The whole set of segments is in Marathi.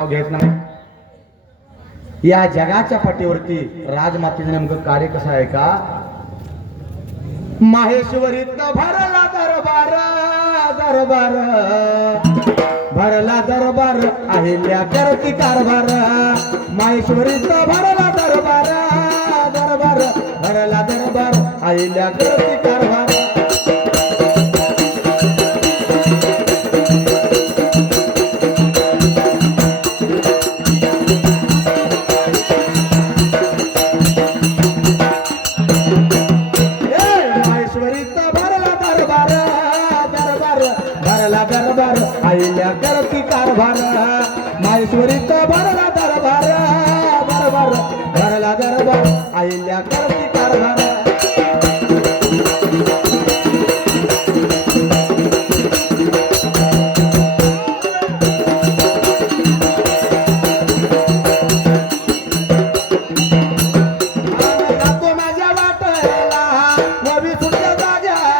घ्यायचं नाही. या जगाच्या पाठीवरती राजमातेचं नेमकं कार्य कसं आहे का? माहेश्वरीत भरला दरबार, दरबार भरला दरबार, अहिल्या करती कारभार. माहेश्वरीत भरला दरबार, दरबार भरला दरबार, अहिल्या करती कारभार. आईल्या करती कारभार. माहेश्वरीत भरला दरबार, दरबार भरला दरबार, आईल्या करती कारभार. माझ्या वाटला नवी सुद्धा जाग्याला.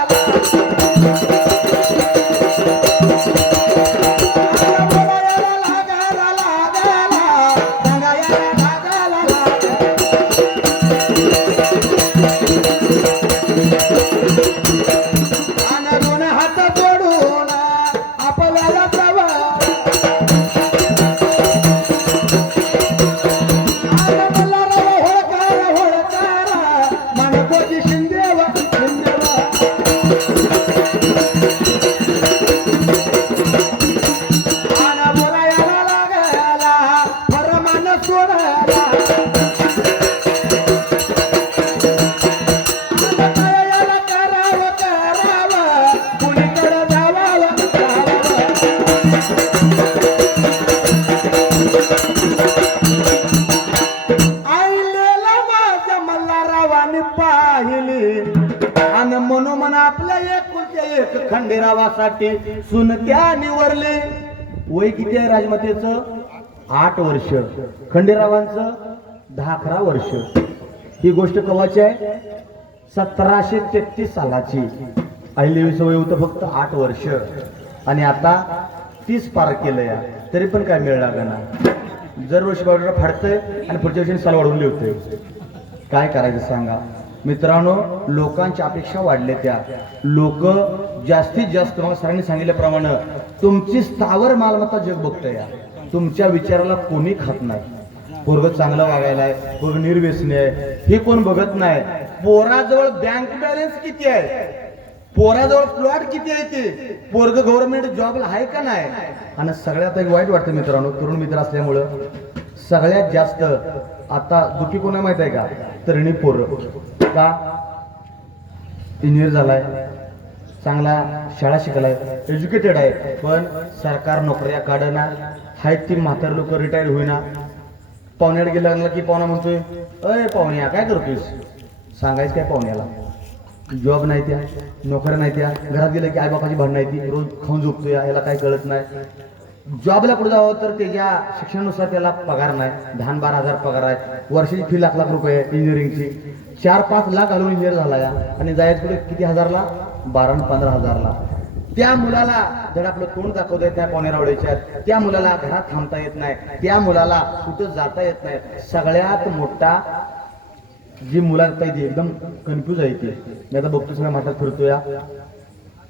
आणि म्हणून आपल्या एकुलत्या एक खंडेरावासाठी सुनत्या निवरले. वय किती आहे राजमातेचं? 8 वर्ष. खंडेरावांचं 10-11 वर्ष. ही गोष्ट कवाची आहे? 1733 सालाची. अहिल्यादेवीचं वय होतं फक्त 8 वर्ष आणि आता 30 पार केलं या. तरी पण काय मिळ लागना. दरवर्षी बाजूला फाडतंय आणि पुढच्या वर्षी साल वाढवून लिहतोय. काय करायचं सांगा मित्रांनो? लोकांच्या अपेक्षा वाढल्या. त्या लोक जास्तीत जास्त तुम्हाला सरांनी सांगितल्याप्रमाणे तुमची स्थावर मालमत्ता जग बघतंय. तुमच्या विचाराला कोणी खात नाही. पोरग चांगलं वागायला आहे, पोरग निर्व्यसनी आहे, हे कोण बघत नाही. पोराजवळ बँक बॅलन्स किती आहे, पोराजवळ प्लॉट किती आहे, ते पोरग गव्हर्नमेंट जॉबला आहे का नाही. आणि सगळ्यात एक वाईट वाटतं मित्रांनो, तरुण मित्र असल्यामुळं सगळ्यात जास्त आता दुखी कोणा माहित आहे का? तरुणी पोरं. का? इंजिनियर झालाय, चांगला शाळा शिकलाय, एज्युकेटेड आहे, पण सरकार नोकऱ्या काढना. हाय ती म्हातार लोक रिटायर होईना. पाहुण्याकडे गेला की पाहुणा म्हणतोय, अय पाहुण्या काय करतोयस? सांगायचं काय पाहुण्याला? जॉब नाही, त्या नोकऱ्या नाही, त्या घरात गेलं की आई बापाची भांडण नाही, ती रोज खाऊन झोपतोय, याला काय कळत नाही. जॉबला पुढे जावं तर त्याच्या शिक्षणानुसार त्याला पगार नाही. 10-12 हजार पगार आहे. वर्षाची फी लाख रुपये इंजिनिअरिंगची. 4-5 लाख घालून इंजिनियर झाला या. आणि जायचं पुढे किती हजारला? 12-15 हजारला. त्या मुलाला जर आपलं तोंड दाखवतंय त्या पाहुण्या रावळीच्या, त्या मुलाला घरात थांबता येत नाही, त्या मुलाला कुठं जाता येत नाही. सगळ्यात मोठा जी मुलांना एकदम कन्फ्यूज आहे ती. मी आता बघतो सगळ्या म्हातार फिरतोय.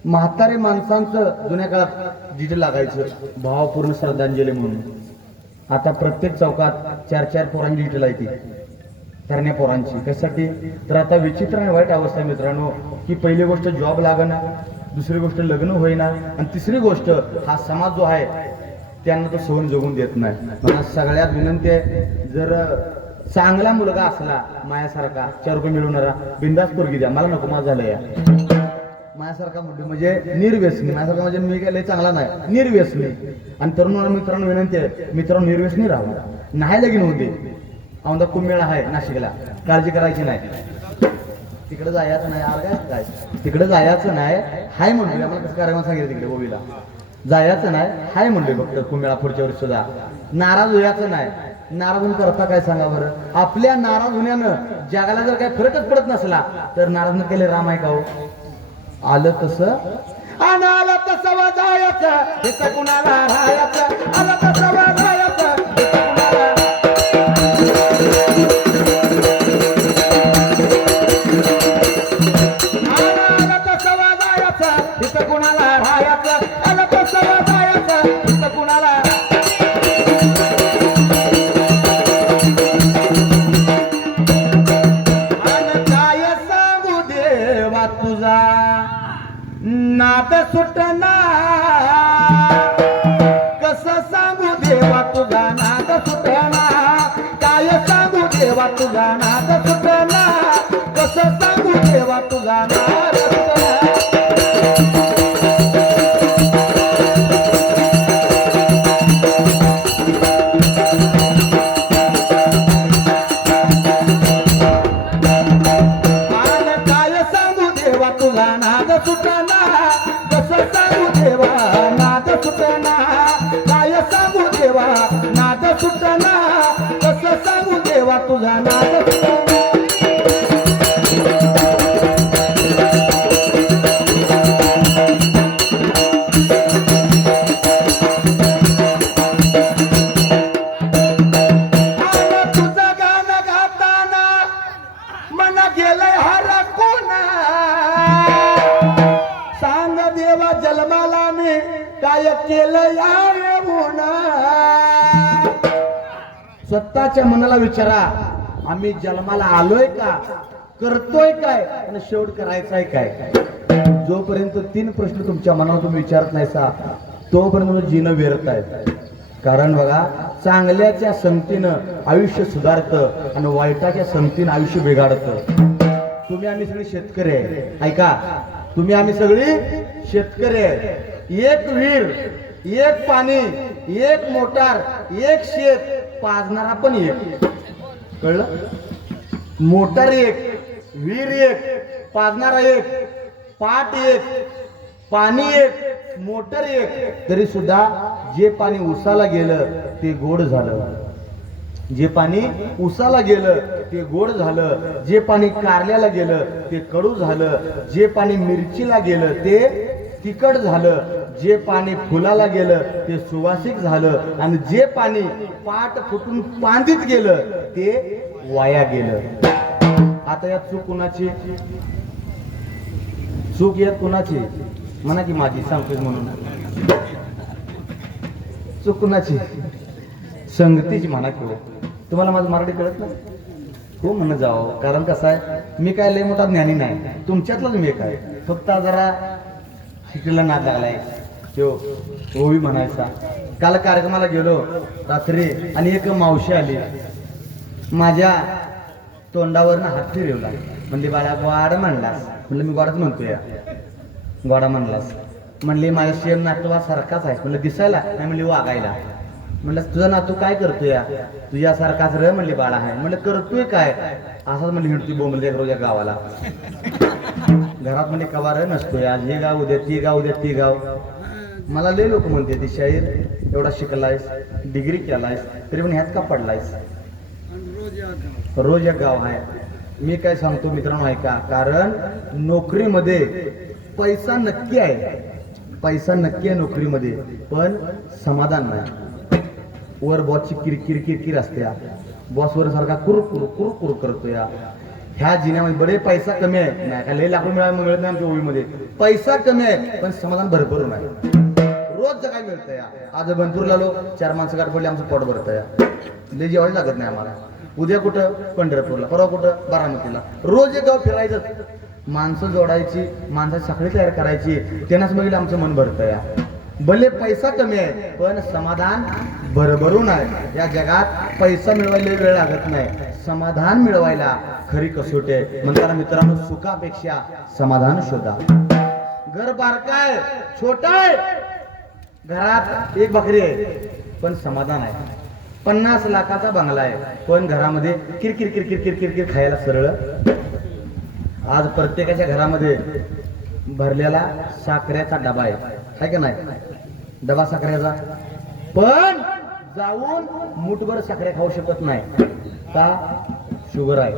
म्हातारे माणसांचं जुन्या काळात डिटेल लागायचं भावपूर्ण श्रद्धांजली म्हणून. आता प्रत्येक चौकात 4-4 पोरांची डिटेल आहे ती, करण्या पोरांची. कशासाठी? तर आता विचित्र आणि वाईट अवस्था मित्रांनो, की पहिली गोष्ट जॉब लागणं, दुसरी गोष्ट लग्न होईना, आणि तिसरी गोष्ट हा समाज जो आहे त्यांना तो सहन जगून देत नाही. मला सगळ्यात विनंती आहे, जर चांगला मुलगा असला मायासारखा 4 रुपये मिळवणारा, बिंदास पोरगी द्या. मला नको, माझं झालं या. माझ्यासारखा म्हणजे निर्व्यसनी, माझ्यासारखा म्हणजे मी काय लय चांगला नाही, निर्व्यसनी. आणि तरुण मित्रांनो विनंती आहे, मित्रांनो निर्व्यसनी राहा. नाही लगीन होते. औंधा कुंभमेळा आहे नाशिकला, काळजी करायची नाही. तिकडे जायचं नाही. आर काय तिकडे जायचं नाही. हाय म्हणतोय, आम्हाला कसं कार्यक्रम सांगितलं तिकडे गोवीला जायचं नाही. हाय म्हणतोय फक्त कुंभमेळा पुढच्या वर्षी सुद्धा. नाराज व्हायचं नाही. नाराज होऊन करता काय सांगा बरं? आपल्या नाराज होण्यानं जगाला जर काही फरकच पडत नसला तर नाराज न केले राम आहे का हो? आलं तसं आणि आलं तसं वाजायचं, हे कुणाला राहायचं, आलं तसं वाजायचं. सुटना काय सांगू देवा तुझा नाद सुटना कसं सांगू देवा तुझा नाद सुटना तुझा नाद सुटना कसं सांगू देवा नाद सुटना काय सांगू देवा नाद सुटना कसं सांगू देवा तुझा नाद सुटना तुझं गाणं गाताना मना गेलंय हरकून सांग देवा जन्माला मी काय केलं यावेळून स्वतःच्या मनाला विचारा आम्ही जन्माला आलोय का करतोय काय आणि शेवट करायचंय काय जोपर्यंत 3 प्रश्न तुमच्या मनाला तुम्ही विचारत नाहीसा तोपर्यंत जीवन व्यर्थ आहे कारण बघा चांगल्याच्या संगतीनं आयुष्य सुधारतं आणि वाईटाच्या संगतीनं आयुष्य बिघाडतं तुम्ही आम्ही सगळे शेतकरी आहे ऐका तुम्ही आम्ही सगळी शेतकरी आहे एक विहीर एक पाणी एक मोटार एक शेत पाजणारा पण एक कळलं मोटार एक विहीर एक पाजणारा एक पाट एक पाणी एक मोटर एक तरी सुद्धा जे पाणी उसाला गेलं ते गोड झालं जे पाणी उसाला गेलं ते गोड झालं जे पाणी कारल्याला गेलं ते कडू झालं जे पाणी मिरचीला गेलं ते तिखट झालं जे पाणी फुलाला गेलं ते सुवासिक झालं आणि जे पाणी पाट फुटून पांदीत गेलं ते वाया गेलं आता यात चूक कुणाची चूक यात कुणाची म्हणा की माझी सांगतोय म्हणून चूक कुणाची संगतीची म्हणा किंवा तुम्हाला माझं मराठी कळत नाही हो म्हणणं जावं कारण कसं आहे मी काय लय मोठा ज्ञानी नाही तुमच्यातलाच मी काय फक्त जरा शिकलेला नाद लागलाय तो ओवी म्हणायचा काल कार्यक्रमाला गेलो रात्री आणि एक मावशी आली माझ्या तोंडावरनं हात फिरवला म्हणली बाळा गोड म्हणलास म्हणलं मी गोडाच म्हणतोय गोडा म्हणलास म्हणली माझ्या शेम नातवा सारखाच आहे म्हणलं दिसायला नाही म्हणली वागायला म्हणलं तुझा नातू काय करतोय तुझ्यासारखाच र म्हणली बाळा आहे म्हणलं करतोय काय असंच म्हणली हिंडती बोंबलते रोज गावाला घरात म्हणजे कवार नसतोय आज हे गाव उद्या ती गाव उद्या ती गाव मला लय लोक म्हणते ती शाहीर एवढा शिकलायस डिग्री केलायस तरी पण ह्यात का पडलायस रोज एक गाव आहे मी काय सांगतो मित्रांनो ऐका कारण नोकरीमध्ये पैसा नक्की आहे पैसा नक्की आहे नोकरीमध्ये पण समाधान नाही वर बॉसची किरकिर किरकिर असते बॉस वर सारखा कुरकुर कुरकुर करतो या ह्या जिन्यामध्ये बरे पैसा कमी आहे नाही का लय लाखो मिळत नाही आमच्या ओळीमध्ये पैसा कमी आहे पण समाधान भरपूर नाही रोज जगाय मिळतं या आज बनपूरला आलो 4 माणसं गाठ पडली आमचं पोट भरतं या लय जेवायला लागत नाही आम्हाला उद्या कुठं पंढरपूरला परवा कुठं बारामतीला रोज एक गाव फिरायचं माणसं जोडायची माणसाची साखळी तयार करायची त्यांनाच बघितलं आमचं मन भरतं या भले पैसा कमी आहे पण समाधान भरभरून आहे या जगात पैसा मिळवायला वेळ लागत नाही समाधान मिळवायला खरी कसोटी आहे म्हणताना मित्रांनो सुखापेक्षा समाधान शोधा घर बारकाय छोटा आहे घरात एक बकरी आहे पण समाधान आहे 50 लाखाचा बंगला आहे पण घरामध्ये किरकिर किरकिर किरकिर किर खायला सरळ आज प्रत्येकाच्या घरामध्ये भरलेला साखरेचा डबा आहे का नाही डबा साखरेचा पण जाऊन मुठभर साखरे खाऊ शकत नाही का शुगर आहे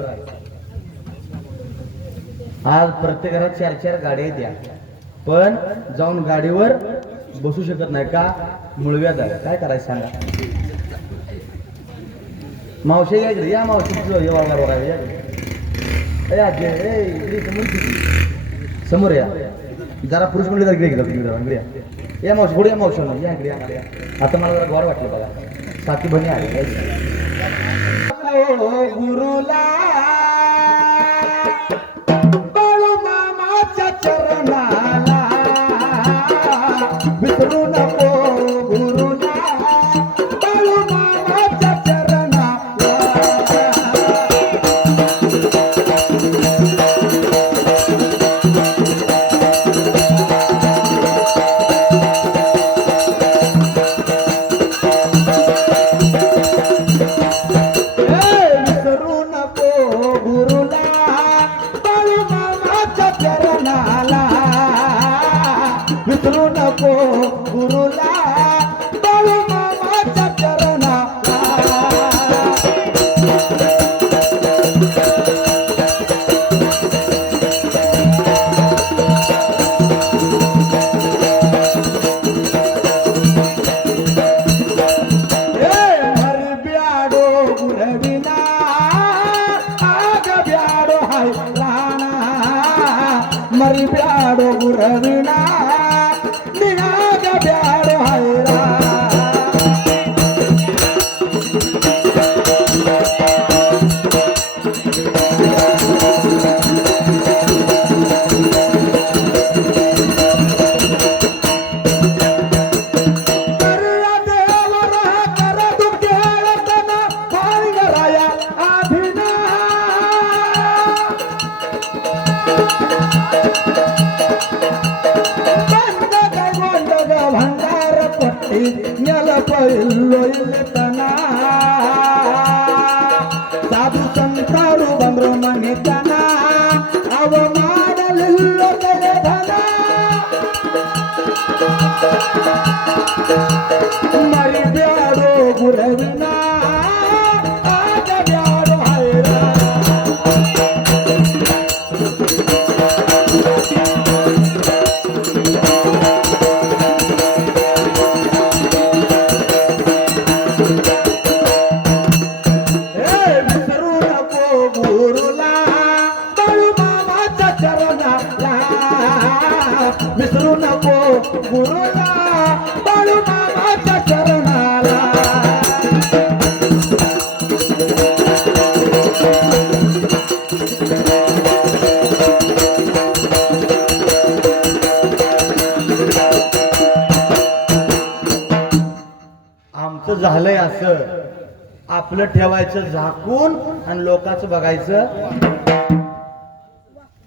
आज प्रत्येक घरात 4 गाड्या द्या पण जाऊन गाडीवर बसू शकत नाही का मुळव्यात आहे काय करायचं सांगा मावशी या इकडे या मावशी समोर या जरा पुरुष म्हणले तर इकडे या मावशी पुढे या मावशी या इकडे या आता मला जरा गोर वाटलं बघा साथी बहिणी आले गुरुला बाळू मामाच्या चरणाला विसरू नको गुरुला बाळू मामाच्या ब्याडो गुरविना निनाद ब्याडो हैरा साधु संतारू बंद्र मनितना अवमानलिल्लो तेरे धना मरी ब्याडो गुरविना आज ब्याडो हैरा विसरू नको गुरुला बाळू मामाच्या चरणाला आमचं झालंय असं आपलं ठेवायचं झाकून आणि लोकांचं बघायचं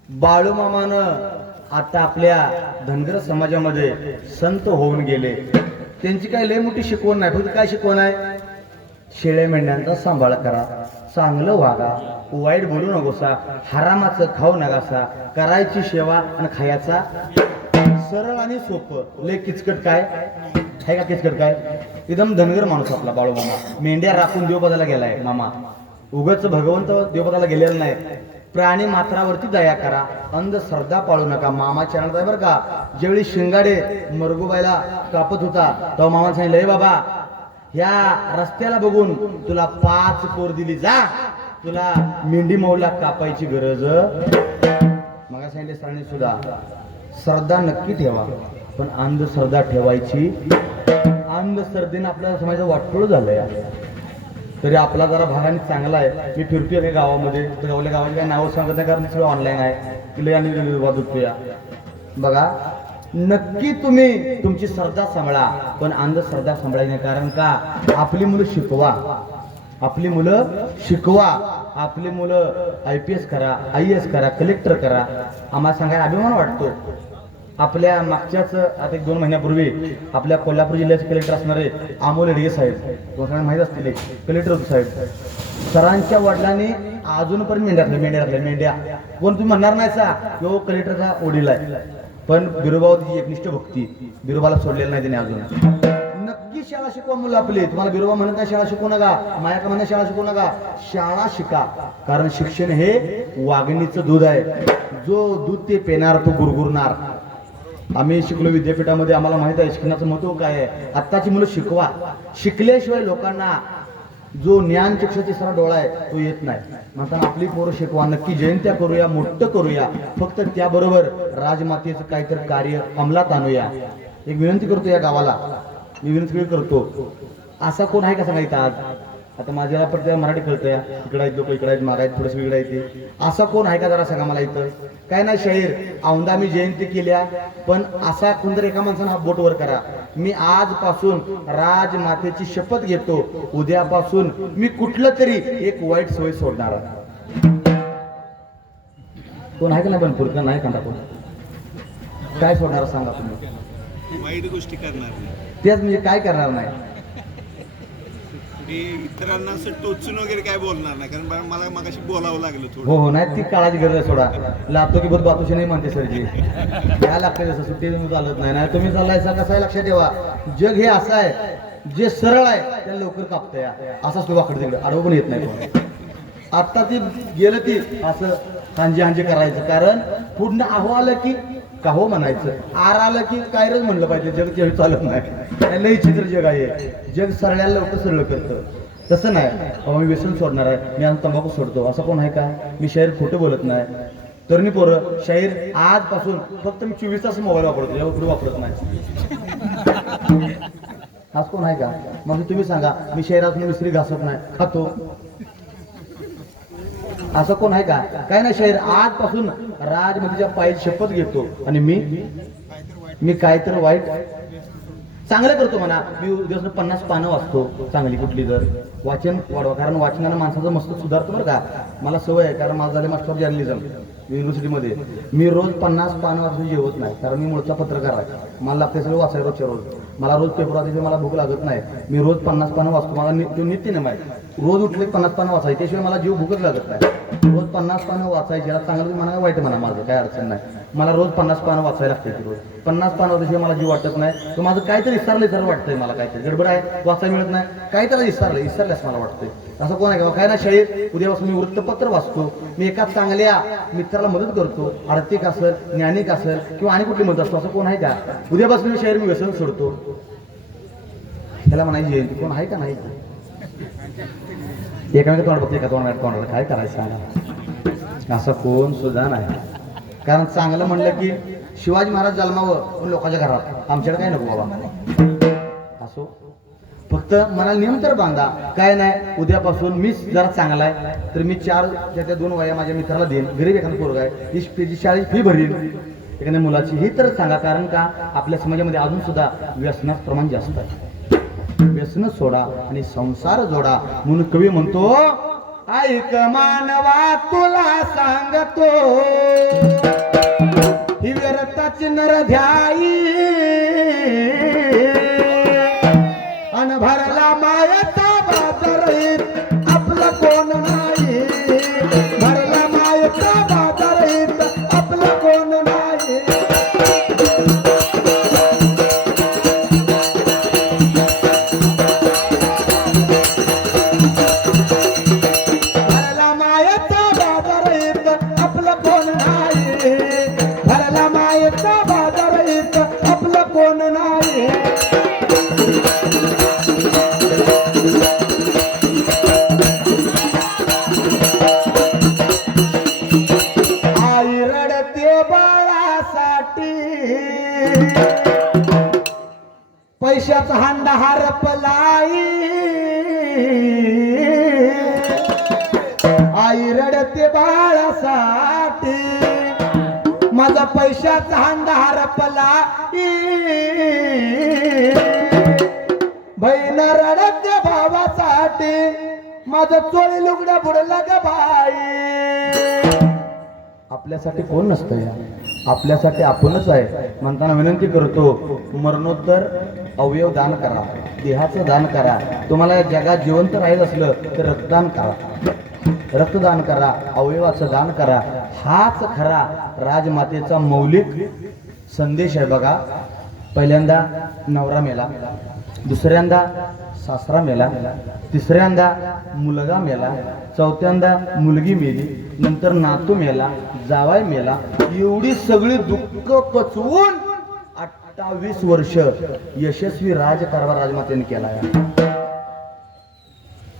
बाळू मामानं आता आपल्या धनगर समाजामध्ये संत होऊन गेले. त्यांची काही लय मोठी शिकवण नाही, फक्त काय शिकवण आहे? शेळ्या मेंढ्यांचा सांभाळ करा, चांगलं वागा, वाईट बोलू नकोसा, हरामाचं खाऊ नकासा, करायची सेवा आणि खायचा सरळ आणि सोपं. लय किचकट काय आहे का? किचकट काय? एकदम धनगर माणूस आपला बाळू मामा. मेंढ्या राखून देव बदाला गेलाय मामा. उगाच भगवंत देव बदाला गेलेला नाही. प्राणी मात्रावरती दया करा, अंधश्रद्धा पाळू नका. मामा चॅनल आहे बरं का. ज्यावेळी शिंगाडे मरगुबाईला कापत होता तेव्हा मामा सांगितलं, हे बाबा ह्या रस्त्याला बघून तुला 5 पोर दिली, जा तुला मेंढी मौला कापायची गरज. मग सांगितले सरांनी सुद्धा श्रद्धा नक्की ठेवा, पण अंधश्रद्धा ठेवायची. अंधश्रद्धेने आपल्या समाजाचं वाटोळ झालंय. तरी आपला जरा भागाने चांगला आहे. मी फिरतोय काही गावामध्ये, तर गावल्या गावाची काही नावं सांगत नाही, कारण सगळं ऑनलाईन आहे. बघा नक्की तुम्ही तुमची श्रद्धा सांभाळा, पण अंधश्रद्धा सांभाळायची नाही. कारण का? आपली मुलं शिकवा, आपली मुलं शिकवा, आपली मुलं IPS करा, IAS करा, कलेक्टर करा. आम्हाला सांगायला अभिमान वाटतो. आपल्या मागच्याच आता 1-2 महिन्यापूर्वी आपल्या कोल्हापूर जिल्ह्याचे कलेक्टर असणारे अमोल हेडगे साहेब, तुम्हाला माहीत असतील, कलेक्टर होते साहेब. सरांच्या वडिलांनी अजूनपर्यंत मेंढ्या कोण तुम्ही म्हणणार नाही सा किंवा कलेक्टरचा वडील आहे, पण बिरोबावरची एकनिष्ठ भक्ती, बिरोबाला सोडलेलं नाही त्याने अजून. नक्की शाळा शिकवा मुलं आपली. तुम्हाला बिरोबा म्हणत नाही शाळा शिकवू नका, माया म्हणत शाळा शिकवू नका, शाळा शिका. कारण शिक्षण हे वाघिणीचं दूध आहे. जो दूध ते पेणार तो गुरगुरणार. आम्ही शिकलो विद्यापीठामध्ये, आम्हाला माहित आहे शिक्षणाचं महत्व काय आहे. आत्ताची मुलं शिकवा. शिकल्याशिवाय लोकांना जो ज्ञान चक्षुचा सरळ डोळा आहे तो येत नाही. म्हणताना आपली पोरं शिकवा. नक्की जयंत्या करूया, मोठं करूया, फक्त त्याबरोबर राजमातेचं काहीतरी कार्य अंमलात आणूया. एक विनंती करतो या गावाला, मी विनंती करतो, असा कोण आहे का सांगायचं आज? आता माझ्याला पण मराठी कळतंय, इकडे आहेत लोक, इकडे आहेत, मागा आहेत, थोडंसं वेगळं येते. असा कोण आहे का जरा सांगा मला. इथं काय नाही शाहीर औंधा मी जयंती केल्या, पण असा कोणतरी एका माणसानं हा बोट वर करा, मी आजपासून राजमातेची शपथ घेतो, उद्यापासून मी कुठलं तरी एक वाईट सवय सोडणार. कोण आहे का नाही? पण पुरका नाही का? कोण काय सोडणार सांगा तुम्ही? वाईट गोष्टी करणार नाही. तेच म्हणजे काय करणार नाही. इतरांना असं टोचून वगैरे काय बोलणार नाही, कारण मला मगाशी बोलावं लागलं थोडं. हो नाही, ती काळाची गरज आहे. सोडा लातो की बहुत बातूशी नाही म्हणते सरजी, काय लागते जसं सुट्टी चालत नाही. नाही तुम्ही चाललायचा कसं आहे लक्षात ठेवा. जग हे असं आहे, जे सरळ आहे त्याला लवकर कापतंय. असाच तो वाकड तिकडे आडवं पण येत नाही. आता ती गेलं ती असं हांजी करायचं, कारण पूर्ण आहो आलं की काहो म्हणायचं, आर आलं की काय रच म्हणलं पाहिजे. जग तेवढं चालत नाही. लई चित्र जग आहे. जग सरळ्याला लवकर सरळ करतं. तसं नाही, मी व्यसन सोडणार आहे, मी आता तंबाखू सोडतो, असं कोण आहे का? मी शाहीर खोटं बोलत नाही. तरुणी पोरं शाहीर आजपासून फक्त मी 24 तास मोबाईल वापरतो, यावर पुढे वापरत नाही. आज कोण आहे का? मग तुम्ही सांगा, मी शहरातून मिस्त्री घासत नाही, खातो. असं कोण आहे का? काय नाही, शाहीर आजपासून राजमतीच्या पायी शपथ घेतो आणि मी काय तर वाईट चांगलं करतो म्हणा. मी दिवस 50 पानं वाचतो, चांगली कुठली तर वाचन वाढवा, कारण वाचनानं माणसाचं मस्त सुधारतो बरं का. मला सवय आहे, कारण माझं झाले मास्टर जर्नलिझम युनिव्हर्सिटीमध्ये. मी रोज 50 पानं वाचून जेवत नाही, कारण मी मूळचा पत्रकार आहे. मला लागते सगळं वाचायला रोजच्या रोज. मला रोज पेपर वाचायचे, मला भूक लागत नाही. मी रोज 50 पानं वाचतो. मला नित्य नेम आहे, रोज उठले 50 पानं वाचायची, त्याशिवाय मला जीव भूकच लागत नाही. रोज 50 पानं वाचायची. याला चांगलं म्हणा, वाईट म्हणा, माझं काय अडचण नाही. मला रोज 50 पानं वाचायला लागते. रोज 50 पानं वाचायशिवाय मला जीव वाटत नाही. तर माझं काहीतरी विसरलं वाटतंय, मला काहीतरी गडबड आहे, वाचायला मिळत नाही, काहीतरी विसरल्यास मला वाटतंय. असं कोण आहे का? काय ना शाळेत उद्यापासून मी वृत्तपत्र वाचतो. मी एका चांगल्या मित्राला मदत करतो, आर्थिक असेल, ज्ञानिक असेल किंवा आणि कुठली मदत असतो. असं कोण आहे का? उद्यापासून मी शाहीर, मी व्यसन सोडतो. त्याला म्हणायची कोण आहे का? नाही. एकामेका तोंड बघतो, एका तोंडाला काय करायचं सांगा? असं कोण सुद्धा नाही. कारण चांगलं म्हणलं की शिवाजी महाराज जन्मावं पण लोकांच्या घरात, आमच्याकडे काय नको बाबा. असो, फक्त मला नियम तर बांधा. काय नाही, उद्यापासून मीच जरा चांगला आहे तर मी 4 त्या 2 वया माझ्या मित्राला देईन. गरीब एखादा पोरगा आहे, त्याची शाळेची फी भरीन एखाद्या मुलाची, ही तर सांगा. कारण का आपल्या समाजामध्ये अजून सुद्धा व्यसनाचं प्रमाण जास्त आहे. व्यसन सोडा आणि संसार जोडा म्हणून कवी म्हणतो, ऐक मानवा तुला सांगतो, ही व्यर्थाची नरध्याई अन भरला मायेचा बाजारीत आपलं कोण नाही. भरला मायेचा बाजारीत आपलं कोण नाही. भरला मायेचा बाजारीत आपलं कोण नाही. भरला मायेचा बाजारीत आपलं कोण नाही. आई रडते बाळासाठी, पैशाचा हांडा हरपलाई. आई रडते बाळासाठी, माझा पैशाचा हांडा हरपलाई. बहीण रडते भावासाठी, माझं चोळी लुगडं बुडलं ग बाई. आपल्यासाठी कोण नसतं या, आपल्यासाठी आपणच आहे. म्हणताना विनंती करतो, मरणोत्तर अवयव दान करा, देहाचं दान करा. तुम्हाला या जगात जिवंत राहायचं असलं तर रक्तदान करा, रक्तदान करा, अवयवाचं दान करा. हाच खरा राजमातेचा मौलिक संदेश आहे बघा. पहिल्यांदा नवरा मेला, दुसऱ्यांदा सासरा मेला, तिसऱ्यांदा मुलगा मेला, चौथ्यांदा मुलगी मेली, नंतर नातू मेला, जावाई मेला. एवढी सगळी दुःख पचवून 28 वर्ष यशस्वी राजकारभार राजमातेने केला आहे.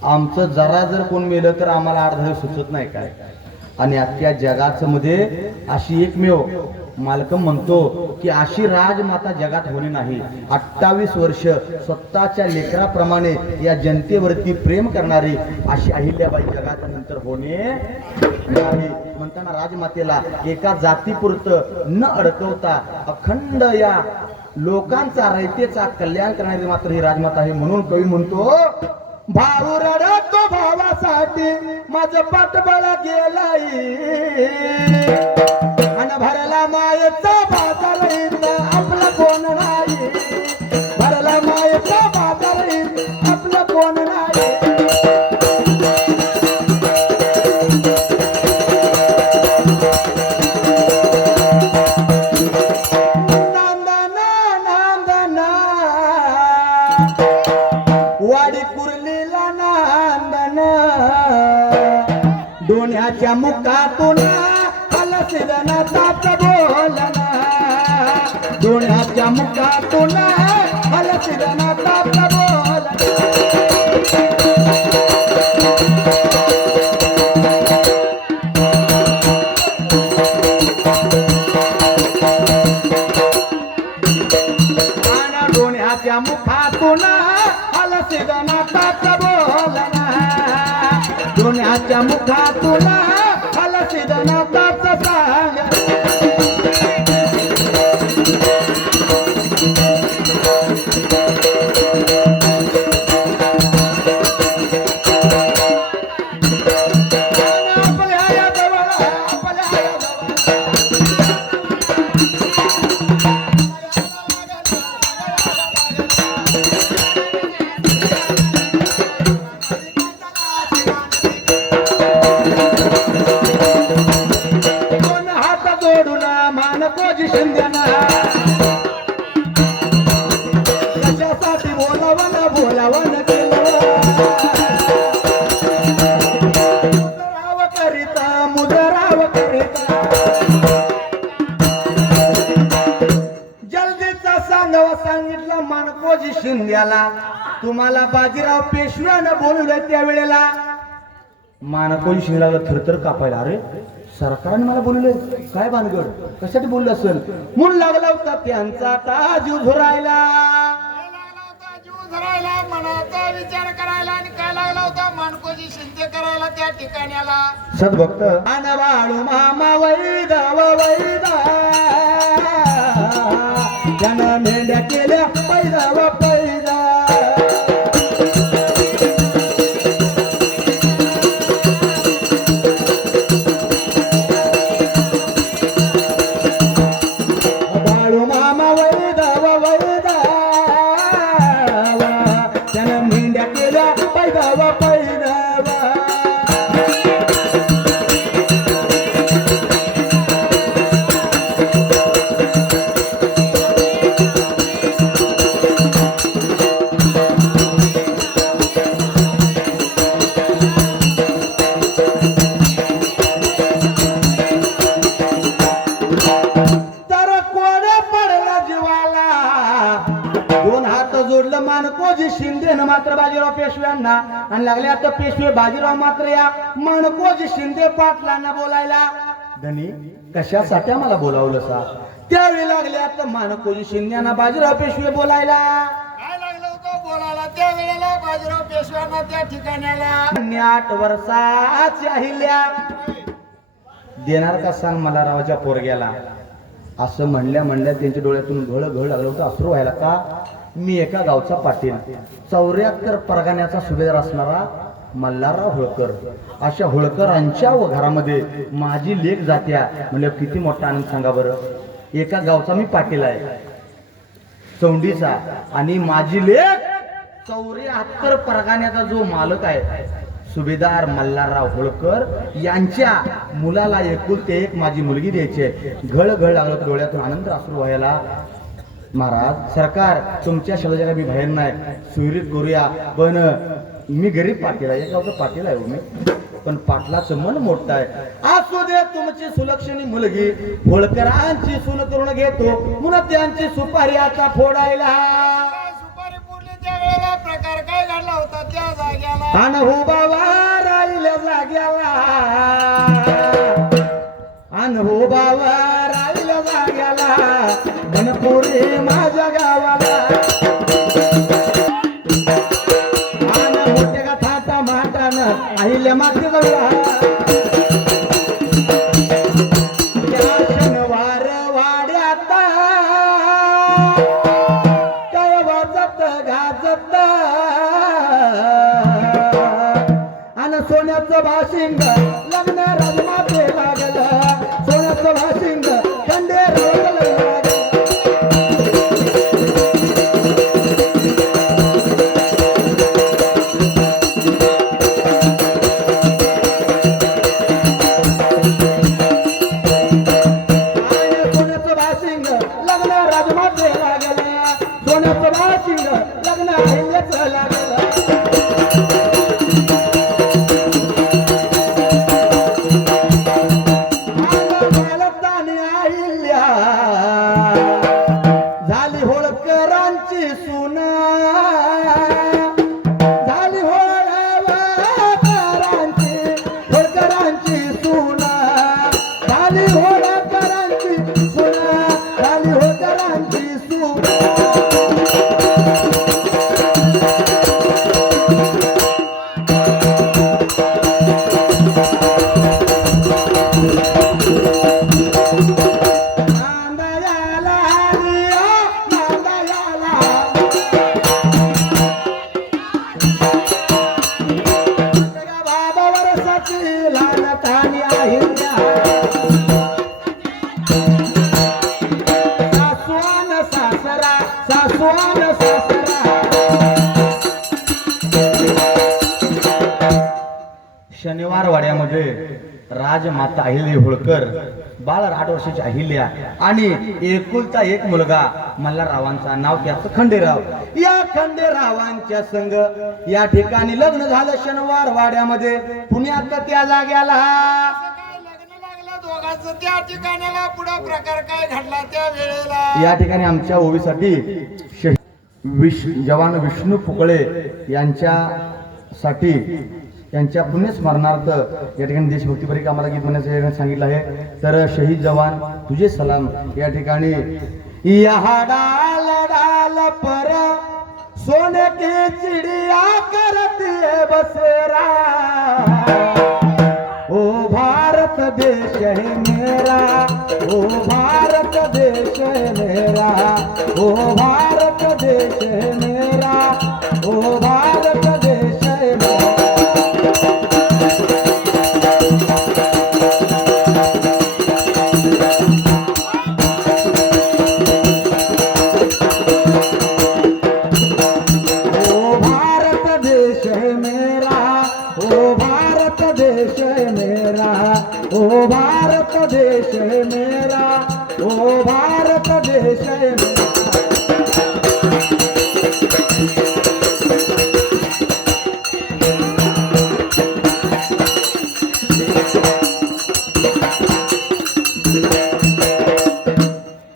आमचं जरा जर कोण मेलं तर आम्हाला 8 दिवस सुचत नाही काय. आणि अख्ख्या जगाचं मध्ये अशी एकमेव मालकम म्हणतो की अशी राजमाता जगात होणे नाही. 28 वर्ष स्वतःच्या लेकराप्रमाणे या जनतेवरती प्रेम करणारी अशी अहिल्याबाई जगात नंतर होणे नाही. म्हणताना राजमातेला एका जातीपुरतं न अडकवता अखंड या लोकांचा रयतेचा कल्याण करणारी मात्र ही राजमाता आहे. म्हणून कवी म्हणतो, भाऊ रडतो भावासाठी, माझं पाठबळ गेलाई. आणि भरला मायेचा बाजारीत आपलं कोण नाही. भरला मायेचा बाजारीत आपलं कोण नाही. नांदना नांदना वाडी कुर्लीला नांदना, डोण्याच्या मुखातून अलसिदना तात बोलना. डोण्याच्या मुखातून अलसिदना तात बोलना. दोन्याच्या मुखातून हलसिद नाताच सांग मानकोजी शिंद्याना कशासाठी बोलावन केलं मुजराव करिता जल्दीचा सांगावा सांगितलं मानकोजी शिंद्याला तुम्हाला बाजीराव पेशव्यानं बोलवलं त्यावेळेला मानकोजी शिंद्याला थरथर कापायला अरे सरकारने मला बोलले काय भानगड कशासाठी बोललं असेल म्हणून लागला होता त्यांचा आता जीव झुरायला मनाचा विचार करायला आणि काय लागला होता मानकोजी शिंदे करायला त्या ठिकाण्याला सद्भक्त अनवाळू मामा वैदा त्यानं मेंढ्या केल्या पैदा व पैदा मानकोजी शिंदेनं मात्र बाजीराव पेशव्यांना आणि लागले आता पेशवे बाजीराव मात्र या मानकोजी शिंदे पाटलांना बोलायला धनी कशासाठी मला बोलावलं सा त्यावेळी लागले आता मानकोजी शिंद्यांना बाजीराव पेशवे बोलायला काय लागलं होतं बोलायला त्या वेळेला बाजीराव पेशव्यांना त्या ठिकाण्याला 8 वर्षाच्या हिल्या देणार का सांग मला रावाच्या पोरग्याला असं म्हणल्या त्यांच्या डोळ्यातून घळ लागलं होतं अश्रू व्हायला का मी एका गावचा पाटील 74 परगाण्याचा सुभेदार असणारा मल्हारराव होळकर अशा होळकरांच्या घरामध्ये माझी लेक जात्या म्हणजे किती मोठा आनंद सांगा बरं एका गावचा मी पाटील आहे चौंडीचा आणि माझी लेक 74 परगाण्याचा जो मालक आहे सुभेदार मल्हारराव होळकर यांच्या मुलाला एकुलते एक माझी मुलगी द्यायची घळ लागलं डोळ्यातून आनंद अश्रू व्हायला महाराज सरकार तुमच्या शब्दाच्या मी बाहेर नाही सुविरित करूया पण मी गरीब पाटील आहे एका पाटील आहे मी पण पाटलाचं मन मोठं आहे असू दे तुमची सुलक्षणी मुलगी होळकरांची सून करून घेतो म्हणून त्यांची सुपारी आता फोडायला सुपारी फोडली त्या वेळेला प्रकार काय घडला होता त्या जाग्याला अन हो बाबा राहिल्या जाग्याला अन हो बाबा राहिल्या जाग्याला मनपुरी माझ्या गावाला आन मोठे का थाटा माटान आहिल्या माते जवळ शनिवार वाड्यात काय वाजत गाजत आन सोन्याचं भाशिंग लग्न राजमाते लागलं सोन्याचं भाशिंग खंडेर शनिवार वाड्यामध्ये राजमाता अहिल्या होळकर, बाळ 8 वर्षाची अहिल्या आणि एकुलता एक मुलगा मल्हाररावांचा, नाव त्याचं खंडेराव. या खंडेरावांच्या संग या ठिकाणी लग्न झालं शनिवार वाड्यामध्ये, पुण्यात त्या जाग्याला. असं काय लग्न लागलं दोघांचं त्या ठिकाणाला, पुढे प्रकार काय घडला त्या वेळेला. या ठिकाणी आमच्या ओवीसाठी जवान विष्णू फुकळे यांच्यासाठी त्यांच्या पुण्यस्मरणार्थ या ठिकाणी देशभक्तीपरी कामाला गीत म्हणण्याचं सांगितलं आहे. तर शहीद जवान तुझे सलाम या ठिकाणी. यहाँ डाल डाल पर सोने की चिड़िया करती है बसेरा, ओ भारत देश है मेरा, ओ भारत देश है मेरा, ओ भारत देश है मेरा, ओ भारत देश है मेरा. ओ भारत देश है मेरा, ओ भारत देश है मेरा, ओ भारत देश है मेरा, ओ भारत देश है मेरा.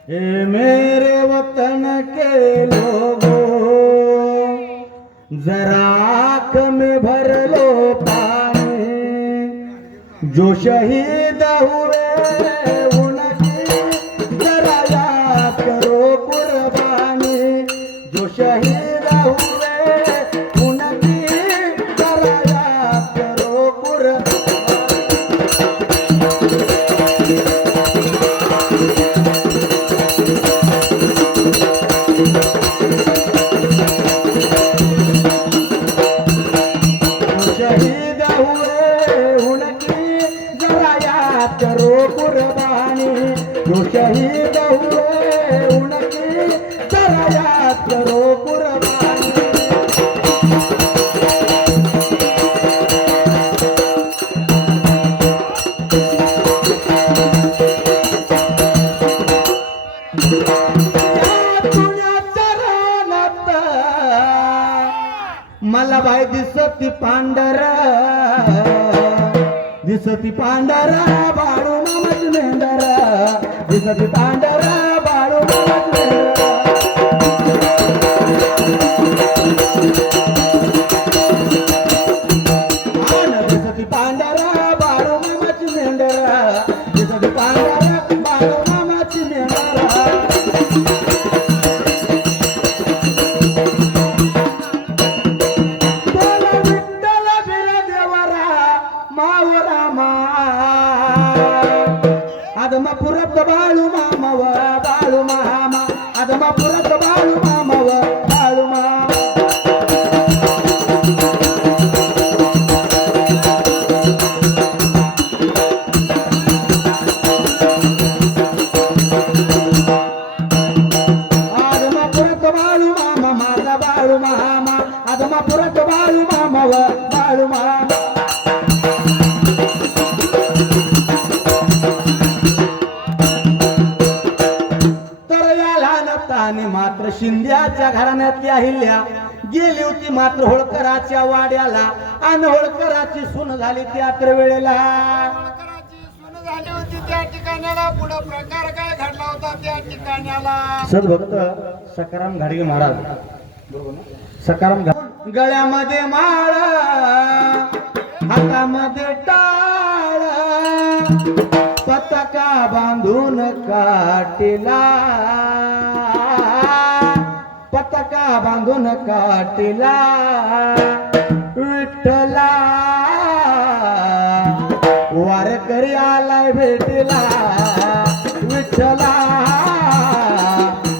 हे मेरे वतन के लोगों, जरा आँख में भर लो पानी, जो शहीद हुए उनकी जरा याद करो कुर्बानी, जो शहीद हुए उनकी जरा याद करो कुर्बानी. शहीद हुए उनकी जरा याद करो कुर्बानी, जो शहीद हुए उनकी जरा याद करो कुर्बानी. या पुण्याच्या रानात मला बाई दिसती पांढरा, दिसती पांढरा बाळू मामाची मेंढरा, दिसती पांढरा बाळू मामाची मेंढरा. दिसती पांढरा बाळू मामाची मेंढरा, दिसती पांढरा बाळू मामाची मेंढरा. बोला विठ्ठल बिरदेवरा मावरा मा, आदमापुरात बाळू मामाव, बाळू मामा, आदमापुरात बाळू मामाव, बाळू मामा. आदमापुरात बाळू मामा, माझा बाळू मामा, आदमापुरात बाळू मामाव, बाळू मामा. तर या लहानताने मात्र शिंद्याच्या घराण्यातली अहिल्या गेली होती मात्र होळकराच्या वाड्याला, आणि होळकराची सून झाली त्यात्र वेळेला. होळकराची सून झाली होती त्या ठिकाणाला, पुढे प्रकार काय घडला होता त्या ठिकाणाला. सद्भक्त सकाराम घाडगे महाराज, सकाराम गळ्यामध्ये माळ, हातामध्ये टाळ, पताका बांधून काटीला, पताका बांधून काटीला, विठ्ठला वारकरी आलाय भेटीला, विठ्ठला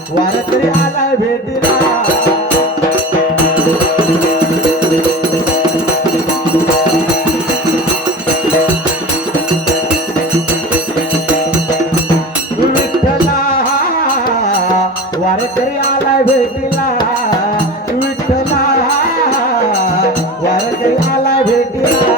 वारकरी आलाय भेटीला. विठ्ठला वारकरी आलाय भेटीला, विठ्ठला वारकरी आलाय भेटीला.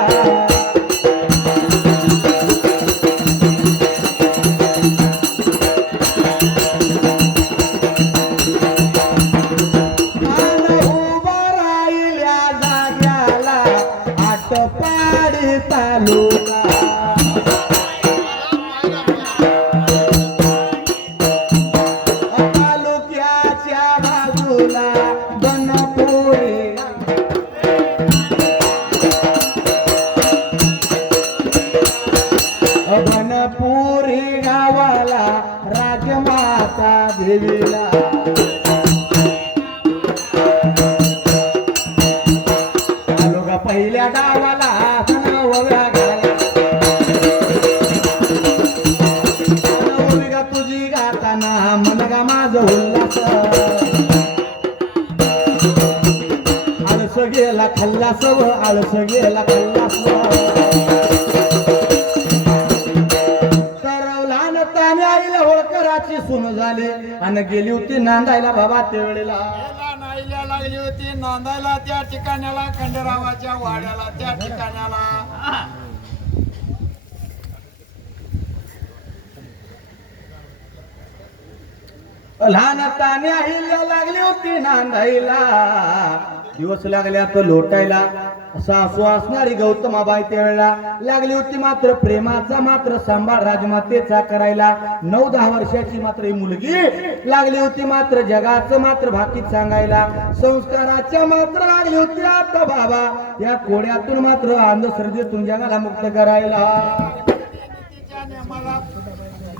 आटपाडी तालुका तालुक्याच्या बाजूला बनपुरी बनपुरी गावाला राजमाता देवीला तालुका पहिल्या गावाला नाव वेगळा तुझी गाताना मनगा माझ उल्हास आळस गेला खल्लास व आळस गेला खल्लास आईला होळकराची सून झाली आणि गेली होती नांदायला बाबा त्यावेळेला नाईला लागली होती नांदायला त्या ठिकाणाला खंडेरावाच्या वाड्याला त्या ठिकाणाला लहानताने आईला लागली होती नांदायला दिवस लागल्या तर लोटायला सासू असणारी गौतमाबाई त्यावेळेला लागली होती मात्र प्रेमाचा मात्र सांभाळ राजमातेचा करायला 9-10 वर्षाची मात्र ही मुलगी लागली होती मात्र जगाचं मात्र भाकीत सांगायला संस्काराच्या मात्र लागली होती आता बाबा या कोड्यातून मात्र अंधश्रद्धेतून जगाला मुक्त करायला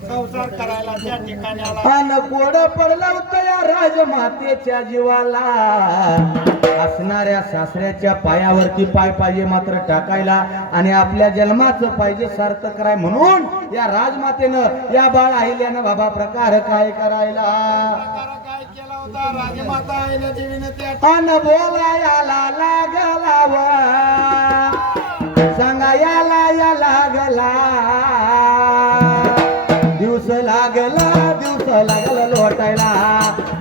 संसार करायला त्या ठिकाणाला अन कोड पडलं होतं या राजमातेच्या जीवाला असणाऱ्या सासऱ्याच्या पायावरती पाय पाहिजे मात्र टाकायला आणि आपल्या जन्माचं पाहिजे सार्थक कराय म्हणून या राजमातेनं या बाळ आहिल्यानं बाबा प्रकार काय करायला काय केला होता राजमाता आईला देवीने त्या अन बोलायला लागला सांगायला या लागला दिवस लागला लोटायला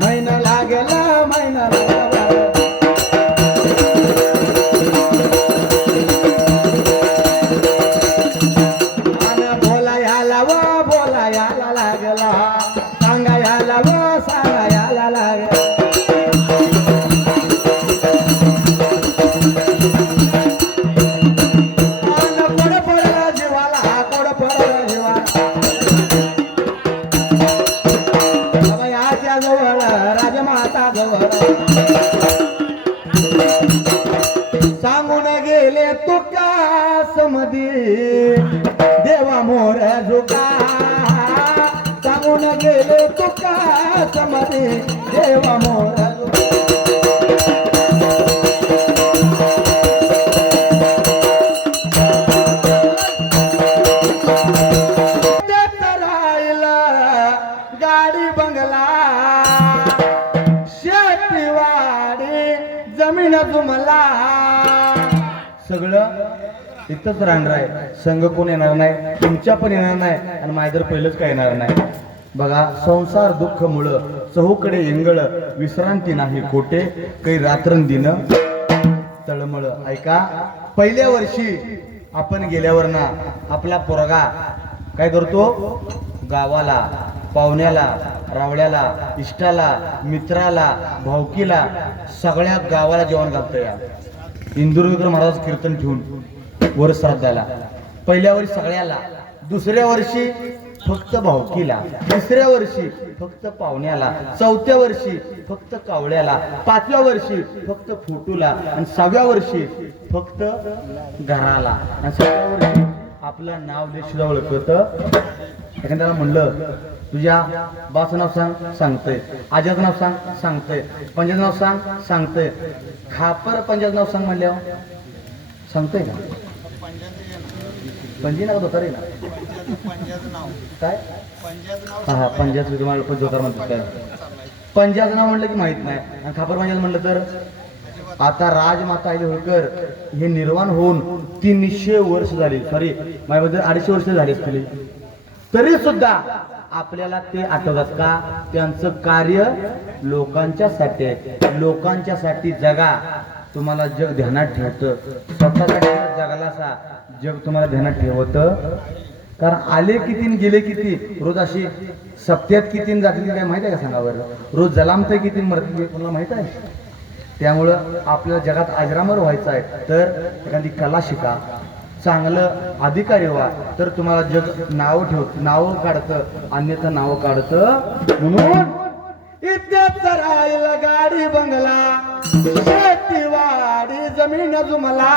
महिना लागला बोलायला लागला सांगायला लागला कोड पडला जीवाला कोड पडला जीवाला बाबाच्या जवळ राजमाता जवळ सांगून गेले तुका समधी देवा मोर झुका सांगून गेले तुका समधी देवा मोर गाडी बंगला शेतीवाडी जमीन जुमला सगळं इथंच राहणार आहे संघ कोण येणार नाही तुमच्या पण येणार नाही आणि माझ्या पहिलंच काय येणार नाही बघा संसार दुःख मुळ चहूकडे इंगळ विश्रांती नाही कोटे काही रात्रंदिन तळमळ ऐका पहिल्या वर्षी आपण गेल्यावर ना आपला पोरगा काय करतो गावाला पाहुण्याला रावळ्याला इष्टाला मित्राला भावकीला सगळ्या गावाला जेवण घालतो या इंदुरकर महाराज कीर्तन ठेवून वर श्राद्धाला पहिल्या वर्षी सगळ्याला दुसऱ्या वर्षी फक्त भावकीला तिसऱ्या वर्षी फक्त पाहुण्याला चौथ्या वर्षी फक्त कावळ्याला पाचव्या वर्षी फक्त फोटूला आणि 6व्या वर्षी फक्त घराला आणि 7व्या वर्षी आपलं नाव देशीला ओळखत एखाद्याला म्हणलं तुझ्या बाचं नाव सांग सांगतंय आज्याचं नाव सांग सांगतंय पंजाचं नाव सांग सांगतंय खापर पंजाचं नाव सांग म्हणल्यावर सांगतोय का पंजी ना धोतर ना काय हा पंजाचं तुम्हाला पण धोतर म्हणतात काय पंजाचं नाव म्हणलं की माहित नाही आणि खापर पंजाचं म्हणलं तर आता राजमाता आई होळकर हे निर्माण होऊन 300 वर्ष झाली सॉरी माझ्याबद्दल 250 वर्ष झाली असतील तरी सुद्धा आपल्याला ते आठवतात का त्यांचं कार्य लोकांच्यासाठी आहे लोकांच्यासाठी जगा तुम्हाला जग ध्यानात ठेवतं स्वतःसाठी जगाला असा जग तुम्हाला ध्यानात ठेवतं कारण आले किती गेले किती रोज अशी सप्त्यात किती जातील काय माहिती आहे का सांगा बरं रोज जलामतय किती मरतील कोणाला माहित आहे त्यामुळं आपल्याला जगात अजरामर व्हायचं आहे तर एखादी कला शिका, चांगलं अधिकारी व्हा, तर तुम्हाला जग नाव काढतं, अन्यथा नाव काढतं. म्हणून इथेच राहील गाडी बंगला, शेतीवाडी जमीन जुमला,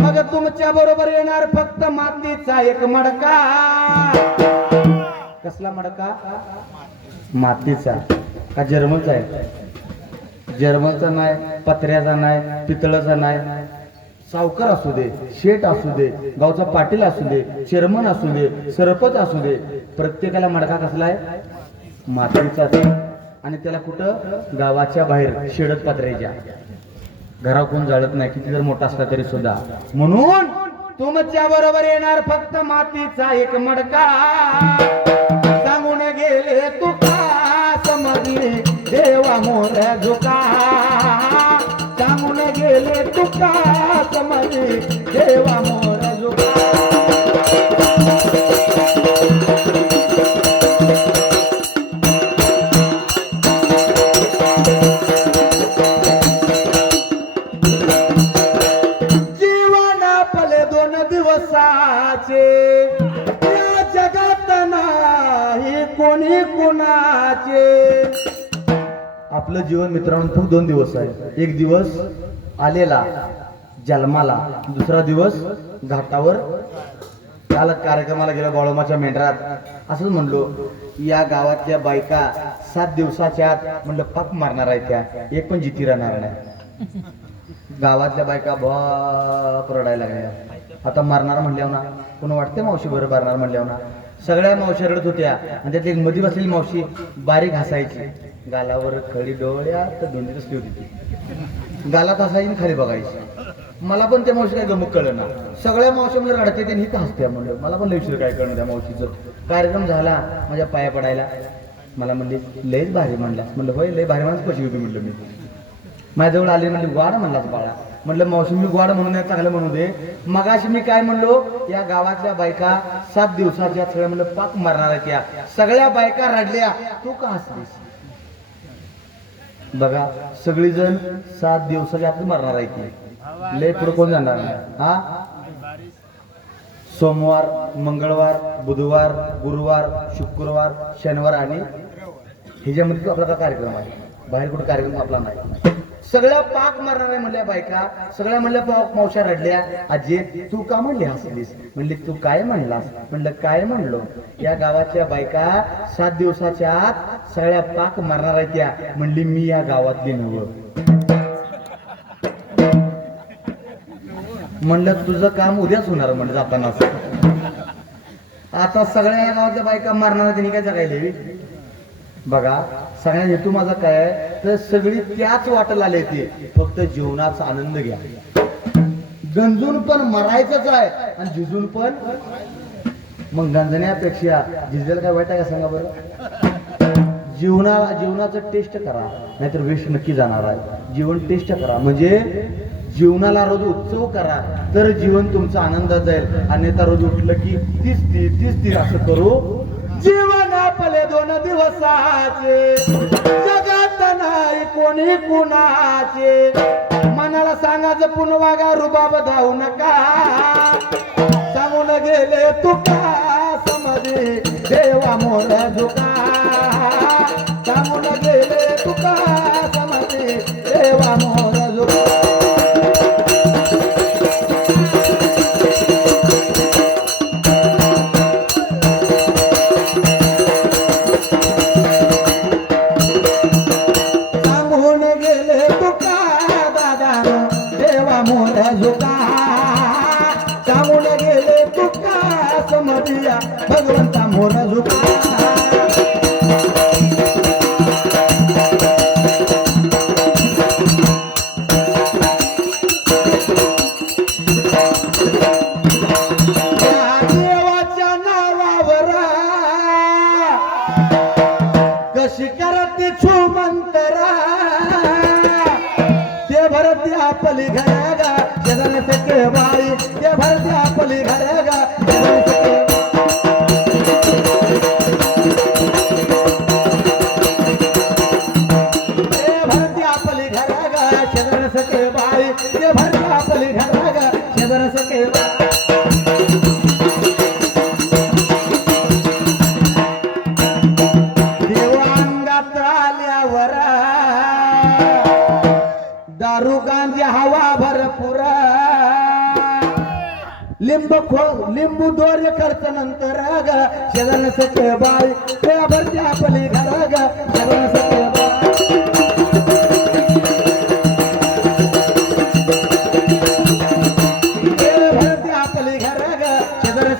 मग तुमच्या बरोबर येणार फक्त मातीचा एक मडका. कसला मडका? मातीचा. का जर्मनचा आहे? जर्मनचा नाही, पत्र्याचा नाही, पितळाचा नाही. सावकार असू दे, शेठ असू दे, गावचा पाटील असू दे, चेअरमन असू दे, सरपंच असू दे, प्रत्येकाला मडका कसला आहे? मातीचाच. आणि त्याला कुठं? गावाच्या बाहेर, शेडत पत्र्याच्या. घरावर कोण जाळत नाही, किती जर मोठा असला तरी सुद्धा. म्हणून तुमच्या बरोबर येणार फक्त मातीचा एक मडका. सांगून गेले तुका समजले देवा मोर झुका. सांगून गेले तुका समजले देवा मोर झुका. जीवन आपले 2 दिवसाचे, या जगात नाही कोणी कुणाचे. आपलं जीवन मित्रांनो फक्त 2 दिवस आहे. एक दिवस आलेला जन्माला, दुसरा दिवस घाटावर. काल कार्यक्रमाला गेलो बाळोमाच्या मेंढरात, असंच म्हणलो या गावातल्या बायका 7 दिवसाच्या आत म्हणलं पाक मारणार आहे, त्या एक पण जिती राहणार नाही. गावातल्या बायका बाप रडायला लागल्या. आता मारणार म्हणल्यावर ना कोण वाटते मावशी बरं मारणार म्हणल्यावर ना. सगळ्या मावशी रडत होत्या आणि त्यातली एक मध्ये बसलेली मावशी बारीक हसायची, गालावर खडी डोळ्यात धुंदी असली होती ती, गालात हसायची खाली बघायची. मला पण त्या मावशी काय गमक कळलं ना. सगळ्या मावशी म्हणजे रडते त्यांनी का हसत्या म्हणलं. मला पण लय काय कळलं त्या मावशीचं. कार्यक्रम झाला, माझ्या पाया पडायला मला म्हणले लयच भारी म्हणला. म्हणलं होय लय भारी माणूस कशी होती म्हणलं. मी माझ्याजवळ आले म्हणले ग्वाड म्हणलाच बाळा. म्हटलं मावशी मी ग्वाड म्हणून नाही, चांगलं म्हणू दे. मगाशी मी काय म्हणलो, या गावातल्या बायका 7 दिवसाच्या सगळ्या म्हणलं पाक मारणार त्या. सगळ्या बायका रडल्या, तू का हसलीस? बघा सगळीजण 7 दिवसाच्या आत मारणार आहे की. लय पुढे कोण जाणार नाही. हा सोमवार, मंगळवार, बुधवार, गुरुवार, शुक्रवार, शनिवार आणि ह्याच्यामध्ये आपला कार्यक्रम आहे. बाहेर कुठे कार्यक्रम आपला नाही. सगळ्या पाक मारणार आहे म्हणल्या बायका. सगळ्या म्हणल्या मावश्या रडल्या. आजी तू का म्हणली हसलीस? म्हणली तू काय म्हणलास? म्हणलं काय म्हणलो, या गावातल्या बायका 7 दिवसाच्या आत सगळ्या पाक मारणार आहे त्या. म्हणली मी या गावातली नव. म्हणलं तुझं काम उद्याच होणार म्हणलं जाताना. आता सगळ्या या गावातल्या बायका मारणार, त्यांनी काय जगायले. बघा सगळ्या हेतू माझा काय आहे, तर सगळी त्याच वाटेला आले ते फक्त जीवनाचा आनंद घ्या. गंजून पण मरायचंच आहे आणि झिजून पण. मग गंजण्यापेक्षा झिजेल काय वाईट आहे का सांगा बरं. जीवनाचं टेस्ट करा, नाहीतर वेस्ट नक्की जाणार आहे. जीवन टेस्ट करा म्हणजे जीवनाला रोज उत्सव करा, तर जीवन तुमचा आनंदात जाईल. अन्यथा रोज उठलं की तीच असं करू. जीवन आपले 2 दिवसाचे, जगात नाही कोणी कुणाचे. मनाला सांगायचं पुन्हा वागा, रुबाब धावू नका. सांगून गेले तुका समजे देवा मोर झुका. सांगून गेले तुका समजे देवा मोर झुका. भगवंता मोर झुका. देवाच्या नावावर कशी करते छुमंतरा. ते भरती आपली घरागा जगन सके बाई. ते भरती आपली घरागा जगन सके. भरती आपली घरागा शेजार सखे देवांगात आल्यावर दारू गांजी हवा भरपूर लिंबू दोर खर्च नंतर ग शेजार सखे बाई ते भरते आपली घर ग शेजार सखे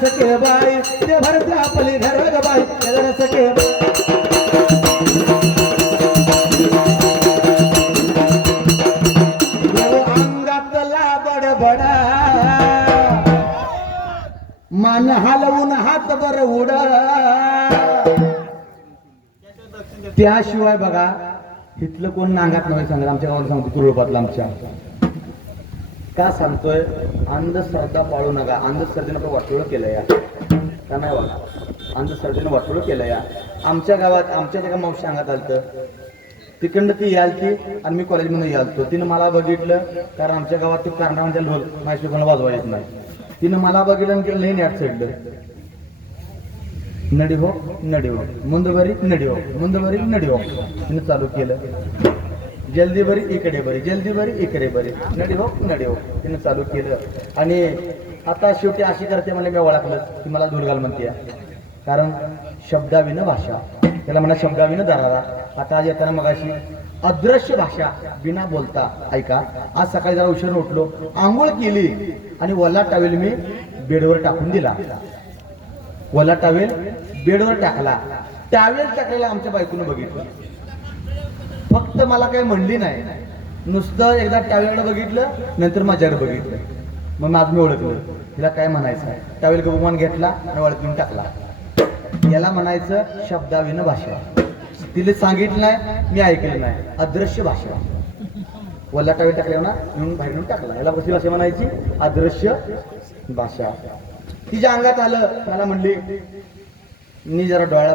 सके बाई ते भरते आपली घर ग बाई शेजार सके अंगातला बडबडा मान हलवून हात बर उड त्याशिवाय बघा इथलं कोण नांगात नाही सांगत आमच्या गावाला सांगतो कुरुळपातला आमच्या का सांगतोय अंधश्रद्धा पाळू नका अंधश्रद्धेनं आपण वाटोळं केलं या का नाही वाटत अंधश्रद्धेनं वाटोळं केलं या आमच्या गावात आमच्या एका मावशी सांगत आलतं तिकडनं ती यालती आणि मी कॉलेजमध्ये यालतो तिनं मला बघितलं कारण आमच्या गावात ते कारणाच्या ढोल माझ्या लोकांना वाजवा येत नाही तिनं मला बघितलं आणि तिला नाही ॲट चढलं नडी हो नडी हो मुंदबरी नडी हो मुंदबरी नडी हो तिनं चालू केलं जल्दी बरी इकडे बरी जल्दी बरी इकडे बरी नडी हो तिने चालू केलं आणि आता शेवटी अशी करते मला मी ओळखलं की मला दुर्गाल म्हणते कारण शब्दाविनं भाषा त्याला म्हणा शब्दाविनं दरारा आता आज येताना मग अशी अदृश्य भाषा बिना बोलता ऐका आज सकाळी जरा उशीर उठलो आंघोळ केली आणि वल्ला टावेल मी बेडवर टाकून दिला वल्ला टावेल बेडवर टाकला टावेल टाकलेला आमच्या बायकोनं बघितलं फक्त मला काही म्हणली नाही नुसतं एकदा टावेलकडे बघितलं नंतर माझ्याकडे बघितलं मग माझं मी ओळखलं तिला काय म्हणायचं टावेल गबुमान घेतला आणि ओळखून टाकला याला म्हणायचं शब्दाविनं भाषा तिला सांगितलं नाही मी ऐकलं नाही अदृश्य भाषा वल्ला टावेल टाकल्या ना म्हणून बाहेरून टाकला याला कशी भाषा म्हणायची अदृश्य भाषा तिच्या अंगात आलं मला म्हणली मी जरा डोळा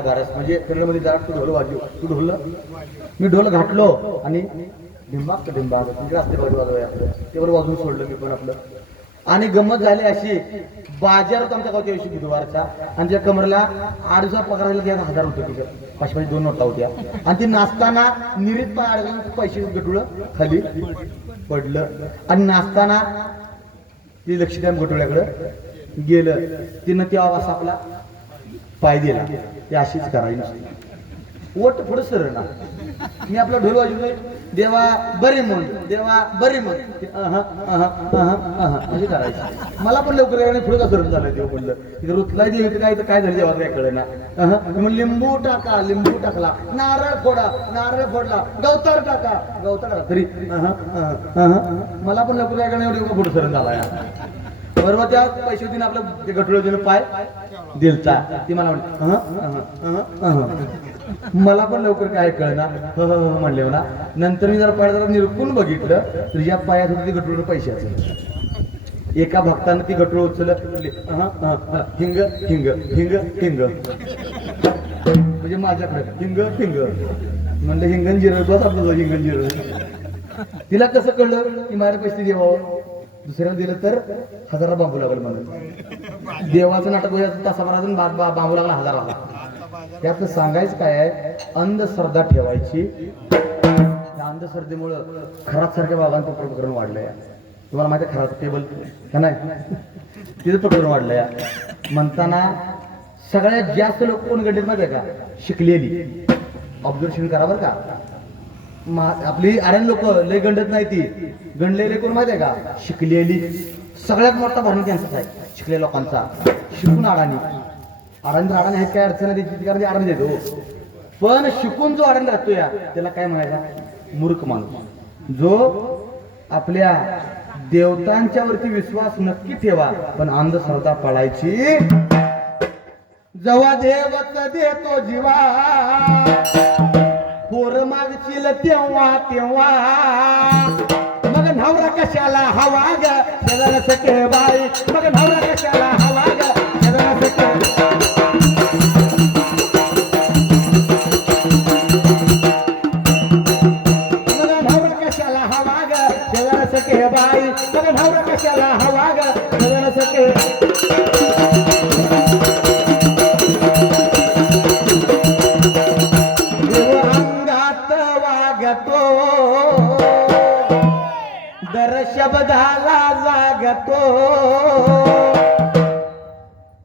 बारस म्हणजे कन्नडमध्ये जरा तू ढोल वाजव तू ढोल मी ढोल घातलो आणि ढिंबाक तिकडे असते बघ वाजवूया तेवर वाजवून सोडलं मी पण आपलं आणि गंमत झाली अशी बाजार होता आमच्या गावच्या दिवशी बुधवारचा आणि त्या कमरला 8 दिवसात पगार झाला त्या 1000 होते तिच्या 5 2 नोटा होत्या आणि ती नाचताना निरीत पाय अडकून पैसे गटुळं खाली पडलं आणि नाचताना ती लक्ष द्या गटुळ्याकडं गेलं तिनं त्या आवाज आपला पाय दिला ते अशीच करायची ओट पुढे सर ना मी आपला ढोल वाजवतोय देवा बरे म्हण देवा बरे म्हण अशी करायची मला पण लवकर पुढे का सरून झालं देव म्हणलं तिथे रुतलाय देव काय तर काय झालं देवा काय कळे ना लिंबू टाकला नारळ फोडला गवतार टाका तरी मला पण लवकर काय एवढी पुढे सरून झाला या बरोबर त्या पैसे दिन आपलं ते गटुळ पाय दिलता ती मला मला पण लवकर काय कळना म्हणले ना नंतर मी जरा पाय जरा निरखून बघितलं तर या पायात होते ते गटुळ पैशाचं एका भक्तानं ती गटुळ उचललं हिंग हिंग हिंग हिंग म्हणजे माझ्याकडे हिंग म्हणलं हिंगण जिरं बस आपलं हिंगण जिरं तिला कसं कळलं की माझ्या पैसे देवावं दुसऱ्याला दिलं तर 1000 बांबू लागल म्हणून देवाचं नाटक तासाभरातून बांबू लागला 1000 त्यात सांगायचं काय आहे अंधश्रद्धा ठेवायची त्या अंधश्रद्धेमुळं खराब सारख्या बाबांचं प्रकरण वाढलंय तुम्हाला माहिती आहे खराब टेबल का नाही तिथं प्रकरण वाढलंय म्हणताना सगळ्यात जास्त लोक कोण गणित माहिती आहे का शिकलेली ऑब्झर्वेशन करा बरं का आपली आर्यन लोक लय गंडत नाही ती गणलेले कोण माहिती आहे का शिकलेली सगळ्यात मोठा भरणं त्यांचाच आहे शिकलेल्या लोकांचा शिकून अडाणी आहेत काय अडचण आहे त्याची कारण अडाणी देतो पण शिकून जो अडाणी राहतो या त्याला काय म्हणायचा मूर्ख माणूस जो आपल्या देवतांच्या वरती विश्वास नक्की ठेवा पण अंधश्रद्धा पाळायची जेव्हा देवच देतो जीवा पोर मागशील तेव्हा मग नवरा कशाला हवा ग शेजारा सखे बाई मग नवरा कशाला हवा ग शेजारा सखे मग नवरा कशाला हवा ग शेजारा सखे बाई मग नवरा कशाला हवा ग शरण सखे देव अंगात वागतो दर शब्दाला जागतो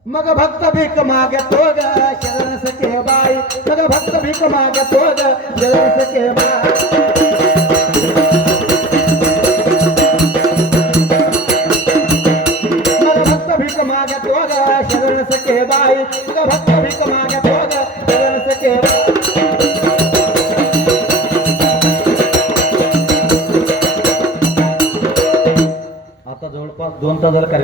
मग भक्त भीक मागतो ग शरण सखे बाई मग भक्त भीक मागतो ग शरण सखे बाई मग भक्त भीक मागतो ग शरण सखे बाई मग भक्त भीक मागतो ग शरण सखे बाई आता जवळपास 2 तास झाला